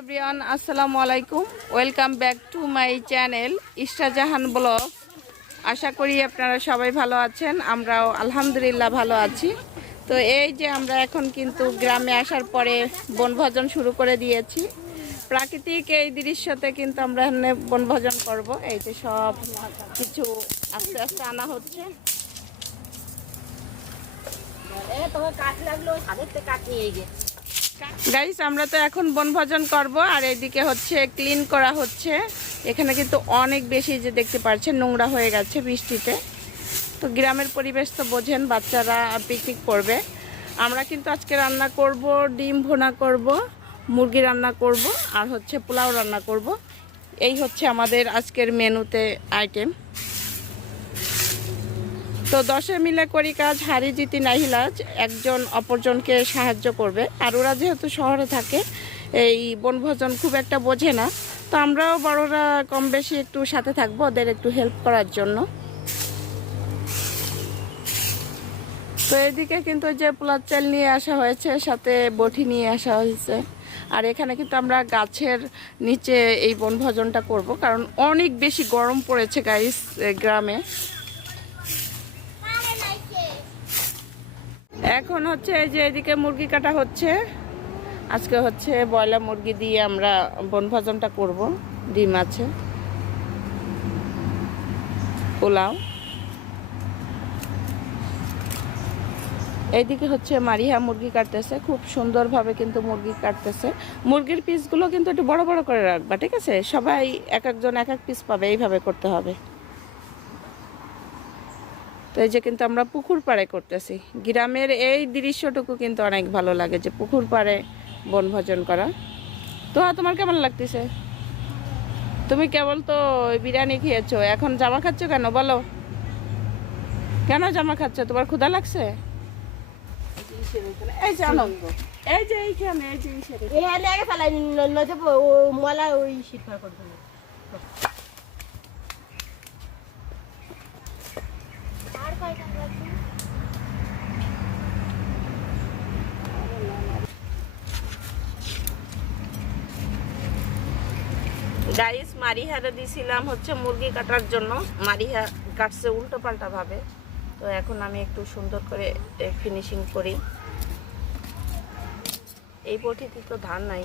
Everyone আসসালামু আলাইকুম। Welcome back to my channel ইস্টাজাহান blog আশা করি আপনারা সবাই ভালো আছেন, আমরাও আলহামদুলিল্লাহ ভালো আছি। তো এই যে আমরা এখন কিন্তু গ্রামে আসার পরে বনভোজন শুরু করে দিয়েছি। প্রাকৃতিক এই দৃশ্যতে কিন্তু আমরা এখানে বনভোজন করব। এই যে সব কিছু আস্তে আস্তে আনা হচ্ছে। কাঠ লাগল কাঠ নিয়ে গিয়ে গাইস আমরা তো এখন বনভোজন করব আর এদিকে হচ্ছে ক্লিন করা হচ্ছে। এখানে কিন্তু অনেক বেশি যে দেখতে পাচ্ছেন, নোংরা হয়ে গেছে বৃষ্টিতে। তো গ্রামের পরিবেশ তো বোঝেন, বাচ্চারা পিকনিক করবে। আমরা কিন্তু আজকে রান্না করব, ডিম ভোনা করব, মুরগি রান্না করব আর হচ্ছে পোলাও রান্না করব। এই হচ্ছে আমাদের আজকের মেনুতে আইটেম তো দশে মিলে করি কাজ, হারি জিতি নাহিলাজ একজন অপরজনকে সাহায্য করবে। আর ওরা যেহেতু শহরে থাকে, এই বনভোজন খুব একটা বোঝে না। তো আমরাও বড়রা কম বেশি একটু সাথে থাকব, ওদের একটু হেল্প করার জন্য। তো এদিকে কিন্তু যে পোলার চাল নিয়ে আসা হয়েছে, সাথে বটি নিয়ে আসা হয়েছে। আর এখানে কিন্তু আমরা গাছের নিচে এই বনভোজনটা করব, কারণ অনেক বেশি গরম পড়েছে গাইস গ্রামে। এখন হচ্ছে যে এদিকে মুরগি কাটা হচ্ছে। আজকে হচ্ছে ব্রয়লার মুরগি দিয়ে আমরা বনভোজনটা করব, ডিম আছে, পোলাও। এইদিকে হচ্ছে মারিহা মুরগি কাটতেছে, খুব সুন্দরভাবে কিন্তু মুরগি কাটতেছে। মুরগির পিসগুলো কিন্তু একটু বড় বড় করে রাখবা, ঠিক আছে? সবাই এক একজন এক এক পিস পাবে, এইভাবে করতে হবে। তো এই যে কিন্তু আমরা পুকুর পাড়ে করতেছি। গ্রামের এই দৃশ্যটুকু কিন্তু অনেক ভালো লাগে যে পুকুর পাড়ে বনভোজন করা। তো হ্যাঁ, তোমার কেমন লাগতেছে? তুমি কেবল তো বিরিয়ানি খেয়েছো এখন জামা খাচ্ছ কেন বলো? কেন জামা খাচ্ছ? তোমার ক্ষুধা লাগছে? এই যে আনন্দ এইখানে এই যে এইখানে। গাইস মারিহারে দিছিলাম হচ্ছে মুরগি কাটার জন্য। মারিহা কাটছে উল্টো পাল্টা ভাবে। তো এখন আমি একটু সুন্দর করে ফিনিশিং করি। এই পটিতে তো ধান নাই।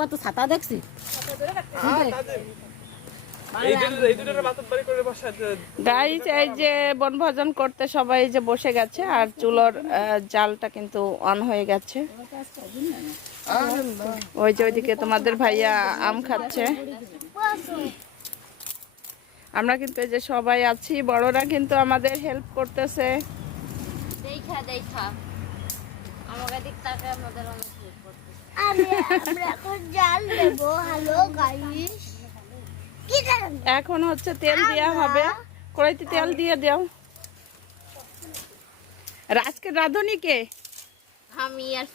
কত ছাতা দেখছি। গাইস এই যে বনভোজন করতে সবাই যে বসে গেছে আর চুলোর জালটা কিন্তু অন হয়ে গেছে। ওই যে ওইদিকে তোমাদের ভাইয়া আম খাচ্ছে। আমরা কিন্তু এই যে সবাই আছি বড়রা কিন্তু আমাদের হেল্প করতেছে। দেখা দেখা। আমাকে দিক তাকে আমাদের অনেক help করতেছে। আমি আমরা এখন জাল দেবো হ্যালো গাইস এখন হচ্ছে তেল দেওয়া হবে। কড়াইতে তেল দিয়ে দাও। আর আজকে রাঁধুনি কে? আমি আর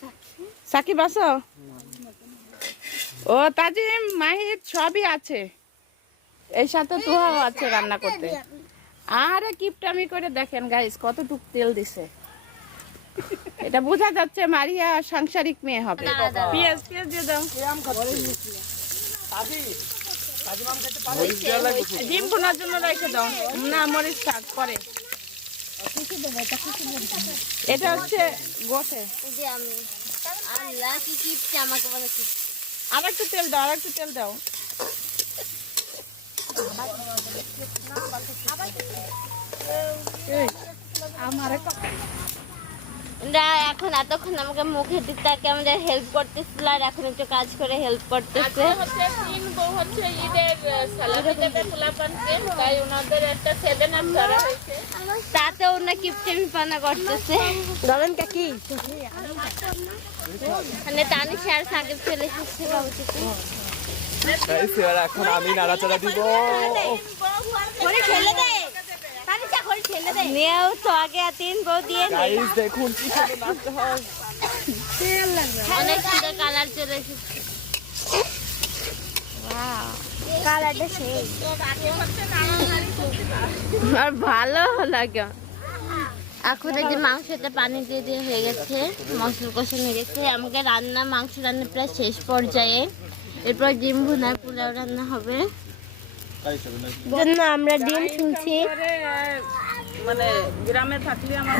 সাকিব ও তাজিম মাহিদ সবই আছে। এই সাথে তুহাও আছে রান্না করতে। আরে কিপটামি করে দেখেন গাইস কতটুক তেল দিছে। এটা বোঝা যাচ্ছে মারিয়া সাংসারিক মেয়ে হবে। পেঁয়াজ পেঁয়াজ দিয়ে দাও। ডিম বোনার জন্য রেখে দাও। না মরিচ থাক পরে। এটা হচ্ছে গোসে আর একটু তেল দাও আর একটু তেল দাও। না এখন এতক্ষণ আমাকে মুখের দিক থেকে আমাদের হেল্প করতেছিল আর এখন একটু কাজ করে হেল্প করতেছে। তাতেও না কিপটেমি পানা করতেছে। ধরেন কাকি। মানে তানিশ আর সাকিব চলে এসেছে এখন আমি নাড়াচাড়া দিব। নিয়েও তো আগে আর তিন বউ দিয়ে গাইস দেখুন কি সুন্দর নাচতে হয়। অনেক সুন্দর কালার চলে এসেছে। কালারটা সেই। আর ভালো লাগে। এখন এই যে মাংসতে পানি দিয়ে দিয়ে হয়ে গেছে মশলা কষানো হয়ে গেছে। আমাকে রান্না মাংস রান্না প্রায় শেষ পর্যায়ে। এরপর ডিম ভুনা পোলাও রান্না হবে। জন্য আমরা ডিম শুনছি। মানে গ্রামে থাকলে আমার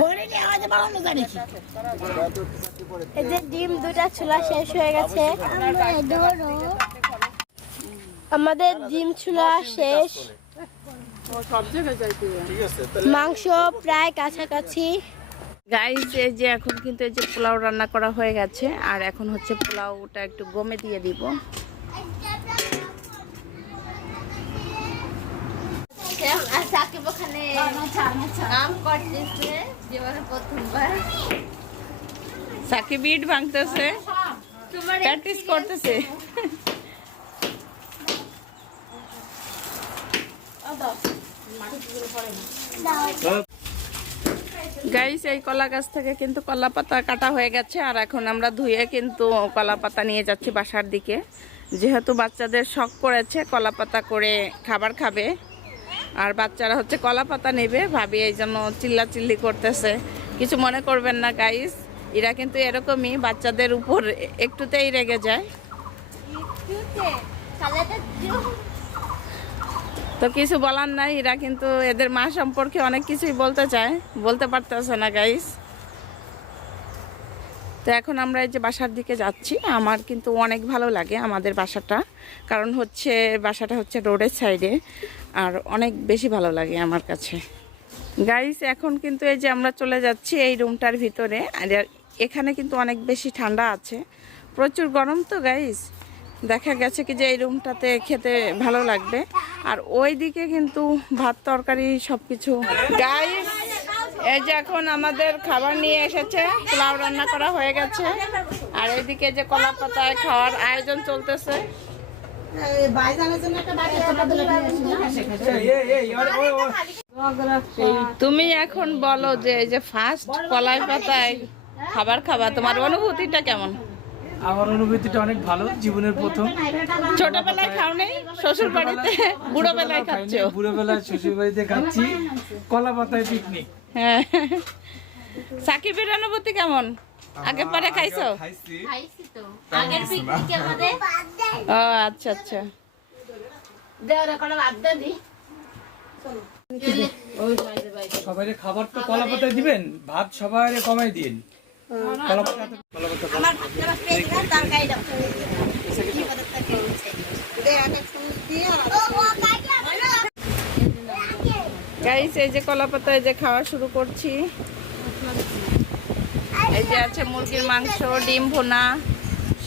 এই যে ডিম দুটা চুলা শেষ হয়ে গেছে। আমাদের ডিম চুলা শেষ। মাংস প্রায় কাছাকাছি। গাইস এই যে এখন কিন্তু এই যে পোলাও রান্না করা হয়ে গেছে আর এখন হচ্ছে পোলাওটা একটু গমে দিয়ে দিব। সাকিব ওখানে কাম করতেছে জীবনে প্রথমবার। সাকিব ইট ভাঙতেছে। প্র্যাকটিস করতেছে। গাইস এই কলা গাছ থেকে কিন্তু কলা পাতা কাটা হয়ে গেছে আর এখন আমরা ধুয়ে কিন্তু কলা পাতা নিয়ে যাচ্ছি বাসার দিকে। যেহেতু বাচ্চাদের শখ করেছে কলা পাতা করে খাবার খাবে। আর বাচ্চারা হচ্ছে কলা পাতা নেবে। ভাবি এই জন্য চিল্লা চিল্লি করতেছে। কিছু মনে করবেন না গাইস এরা কিন্তু এরকমই বাচ্চাদের উপর একটুতেই রেগে যায়। তো কিছু বলার নাই এরা কিন্তু এদের মা সম্পর্কে অনেক কিছুই বলতে চায়। বলতে পারতেছে না গাইস তো এখন আমরা এই যে বাসার দিকে যাচ্ছি আমার কিন্তু অনেক ভালো লাগে আমাদের বাসাটা। কারণ হচ্ছে বাসাটা হচ্ছে রোডের সাইডে আর অনেক বেশি ভালো লাগে আমার কাছে। গাইস এখন কিন্তু এই যে আমরা চলে যাচ্ছি এই রুমটার ভিতরে। আর এখানে কিন্তু অনেক বেশি ঠান্ডা আছে। প্রচুর গরম তো গাইস দেখা গেছে কি যে এই রুমটাতে খেতে ভালো লাগবে। আর ওই দিকে কিন্তু ভাত, তরকারি সব কিছু গাইস এই যে এখন আমাদের খাবার নিয়ে এসেছে। পোলাও রান্না করা হয়ে গেছে। আর এইদিকে যে কলা পাতায় খাওয়ার আয়োজন চলতেছে। তুমি এখন বলো যে এই যে ফার্স্ট কলাই পাতায় খাবার খাবা তোমার অনুভূতিটা কেমন? আমার অনুভূতিটা অনেক ভালো জীবনের প্রথম। ছোটবেলায় খাও নেই শ্বশুর বাড়িতে বুড়ো বেলায় খাচ্ছ? বুড়ো বেলায় শ্বশুর বাড়িতে খাচ্ছি। কলা পাতায় পিকনিক হ্যাঁ। সাকিবের অনুভূতি কেমন? আগে পরে খাইছো? খাইছি। তো। আগের পিকনিকের মধ্যে ও আচ্ছা আচ্ছা। সবাই খাবার তো কলা দিবেন ভাত সবাই কমাই দিন। কলা পাতা কলা পাতা এই যে কলা পাতায় যে খাওয়া শুরু করছি। এই যে আছে মুরগির মাংস, ডিম ভোনা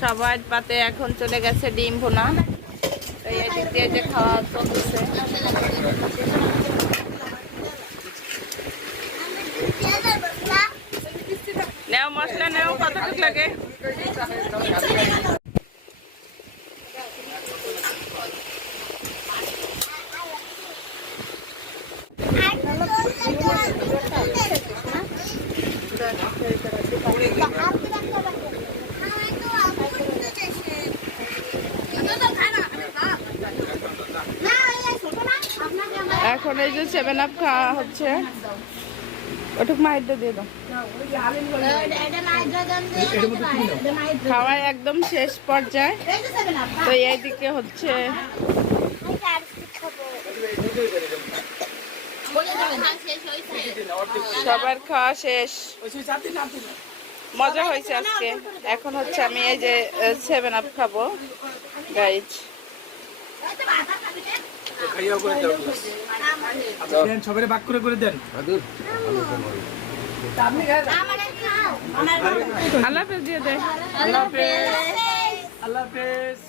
সবার পাতে এখন চলে গেছে ডিম ভোনা। এই দিয়ে যে খাওয়া নেও মশলা, নেও, কতটুক লাগে? এখন এই যে সেভেন আপ খাওয়া হচ্ছে। ওটুক দিয়ে একদম শেষ পর্যায়ে। তো এইদিকে হচ্ছে সবার খাওয়া শেষ। মজা হয়েছে আজকে। এখন হচ্ছে আমি এই যে সেভেন আপ খাব গাইজ সবাই ভাগ করে করে দেন। আল্লাহ হাফেজ। দিয়ে দে আল্লাহ হাফেজ। আল্লাহ হাফেজ।